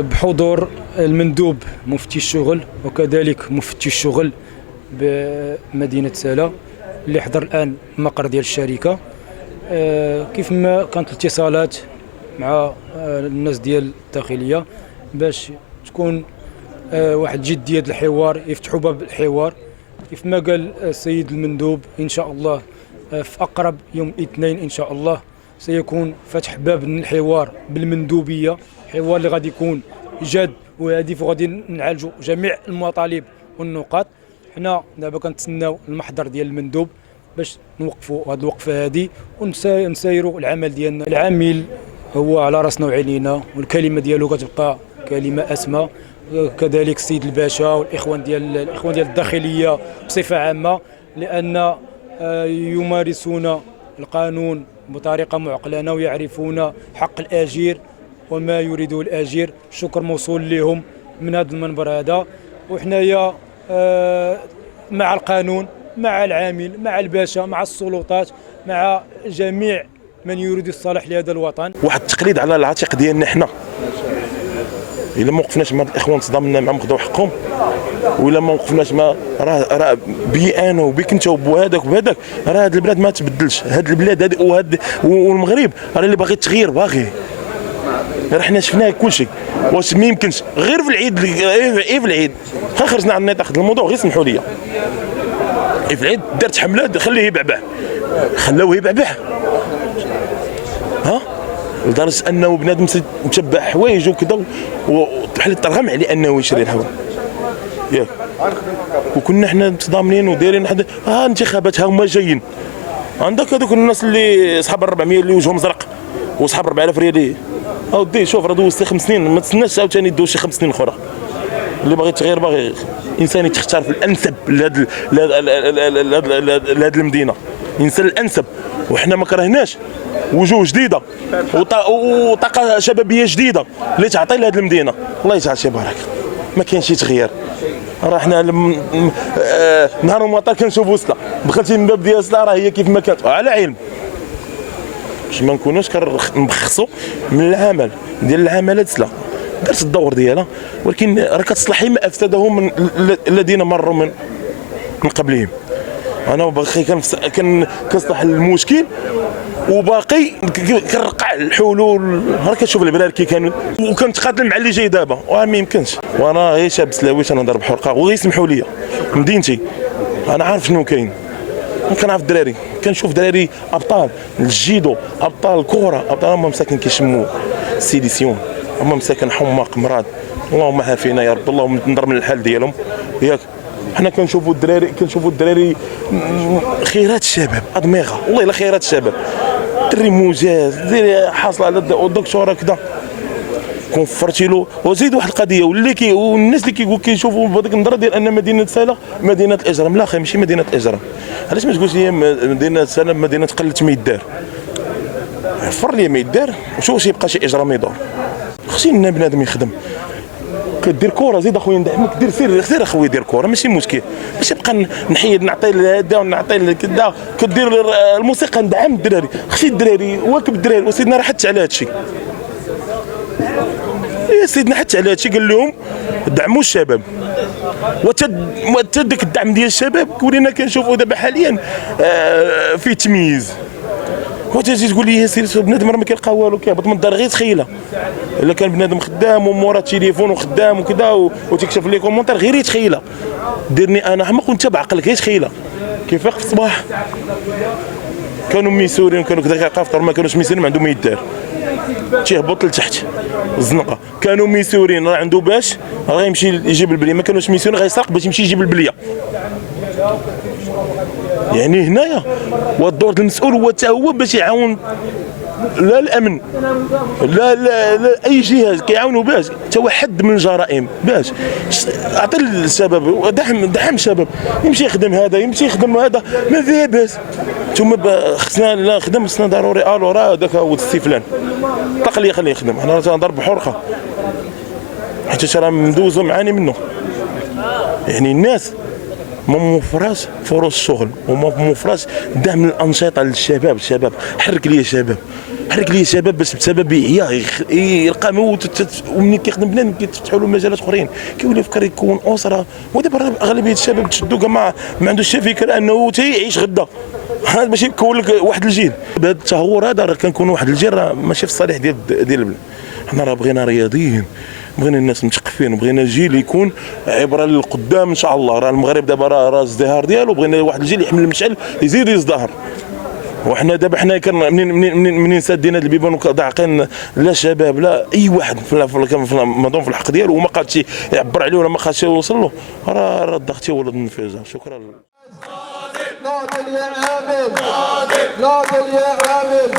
بحضور المندوب مفتي الشغل وكذلك مفتي الشغل بمدينة سلا اللي حضر الآن المقر ديال الشركة. كيف ما كانت الاتصالات مع الناس ديال الداخلية باش تكون واحد جدية الحوار، يفتحوا باب الحوار كيف ما قال السيد المندوب. إن شاء الله في أقرب يوم الاثنين إن شاء الله سيكون فتح باب الحوار بالمندوبية، حوار اللي غادي يكون جاد وهادف وغادي نعالجوا جميع المطالب والنقاط. حنا دابا كنتسناو المحضر ديال المندوب باش نوقفوا هذه الوقفه هذه ونسيروا العمل ديالنا. العامل هو على راسنا وعينينا والكلمه ديالو كتبقى كلمه اسمى. كذلك السيد الباشا والاخوان ديال الداخليه بصفه عامه، لان يمارسون القانون بطريقه معقلانه ويعرفون حق الاجير وما يريده الاجير. الشكر موصول لهم من هذا المنبر هذا. وحنايا مع القانون، مع العامل، مع الباشا، مع السلطات، مع جميع من يريد الصلاح لهذا الوطن. واحد التقليد على العاتق ديالنا حنا، الا ما وقفناش مع الاخوان تصدمنا معهم خداو حقهم، ولا ما وقفناش مع راه بي انا وبيك انت وبهذاك وبهذاك، راه هاد البلاد ما تبدلش. هاد البلاد هادي والمغرب راه اللي باغي التغيير باغي. راه حنا شفناه كلشي. واش ما يمكنش غير في العيد، في العيد خرجنا على النطاق ديال الموضوع، غير سمحوا لي في العيد دارت حمله خليه يبعبع، خلاوه يبعبع لدرجه انه بنادم متبع حوايج وكذا وبحال ترغم عليه انه يشري الحوايج ياك. وكنا حنا متضامنين ودايرين انتخابات ها هما جايين. عندك هذوك الناس اللي اصحاب 400 اللي وجههم زرق واصحاب 4000 ريال. اودي شوف راه دوزتي 5 سنين، ما تسناش عاوتاني دوز شي 5 سنين اخرى. اللي باغي التغيير باغي انسان يتختار في الانسب لهاد المدينه، انسان الانسب. وحنا ما كرهناش وجوه جديده وطاقه شبابيه جديده اللي تعطي لهاد المدينه. الله يجعل شي بركه. ما كاينش شي تغيير. راه حنا نهار المطار كنشوفوا سلا، دخلتي من باب ديال سلا راه هي كيف ما كانت. على علم باش ما نكونوش كنبخصوا من العمل ديال العمالات سلا، دارت الدور ديالها، ولكن راه كتصلح ما افسده من الذين مروا من قبلهم. انا باقي كنصلح المشكل وباقي كنرقع الحلول. راه كتشوف البلاد كي كانوا وكنتقاتل مع اللي جاي دابا، وما يمكنش. وانا غير شاب سلاوي تنهضر بحرقه وغيسمحوا لي. مدينتي انا عارف شنو كاين، كنعرف الدراري، كنشوف دراري ابطال الجيدو، ابطال الكره، ابطال هما مساكن كيشموا السيليسيون، هما مساكن حماق مراد. اللهم عافينا يا رب، اللهم نضر من الحال ديالهم ياك. حنا كنشوفوا الدراري خيرات الشباب، ادمغه والله الا خيرات الشباب، دري موجاز دري حاصل على الدكتوراه كذا كونفرتي له. وزيد واحد القضيه والناس اللي كيشوفوا بهذيك النظره ديال ان مدينه سلا مدينه الاجرام. لا اخي ماشي مدينه الاجرام. علاش ما تقولش لي مدينه سلا مدينه قلت ما يدار؟ فر لي ما يدار وشوف واش يبقى شي اجرام يدور. خصنا بنادم يخدم. كدير كره زيد اخويا ندعمك، دير سير اخويا دير كره ماشي مشكل. باش نبقى نحيد نعطي لهذا ونعطي كذا. كدير الموسيقى ندعم الدراري، خصي الدراري واكب الدراري. وسيدنا راه حث على هذا الشيء، يا سيدنا حث على هذا الشيء، قال لهم دعموا الشباب. وتدك الدعم ديال الشباب ولينا كنشوفوا دابا حاليا فيه تمييز. وتجي تقول لي يا سيدي بنادم راه ما كيلقى والو، كيهبط من الدار غير تخيله. الا كان بنادم خدام ومورا التليفون وخدام وكذا وتكشف لي كومونتير غير يتخيله. ديرني انا حماق وانت بعقلك غير تخيله. كيفاق في الصباح كانوا ميسورين كانوا كذا كافطر، ما كانوش ميسورين ما عندهم ما يدار، تيهبط لتحت الزنقه. كانوا ميسورين راه عنده باش راه غيمشي يجيب البليه، ما كانوش ميسورين غيسرق باش يمشي يجيب البليه. يعني هنايا والدور المسؤول هو حتى هو باش يعاون لا الامن لا اي جهه كيعاونوا باش حتى هو حد من الجرائم، باش اعطي للشباب دعم الشباب يمشي يخدم هذا يمشي يخدم هذا ما فيها باس. ثم خصنا لا خدم خصنا ضروري راه هذاك هو السيفلان طلق لي خليه يخدم. حنا تنهضر بحرقه حيت راه مدوزو معاني منه. يعني الناس ما موفراش فرص الشغل وما موفراش دعم الانشطه للشباب. الشباب حرك لي الشباب حرك ليه شباب باش بسبب يلقى ومنين كيخدم بنادم كيتفتحوا له مجالات اخرين، كيولي يفكر يكون اسره. ودابا اغلبيه الشباب تشدوا كاع ما عندوش حتى فكره انه تيعيش غدا، هذا باش يكون لك واحد الجيل. بهذا التهور هذا راه كنكون واحد الجيل راه ماشي في الصالح ديال البلاد. حنا راه بغينا رياضيين، بغينا الناس مثقفين، بغينا جيل يكون عبره للقدام ان شاء الله. راه المغرب دابا راه ازدهار ديالو، بغينا واحد الجيل يحمل المشعل يزيد يزدهر. وحنا دابا حنا منين سادين هذا البيبان وضاعقين لا شباب لا اي واحد في الحق ديالو وما قادش يعبر عليه ولا ما قادش يوصل له، راه الضغط ولد النفاذ. شكرا. ناضل يا عامل، ناضل يا عامل،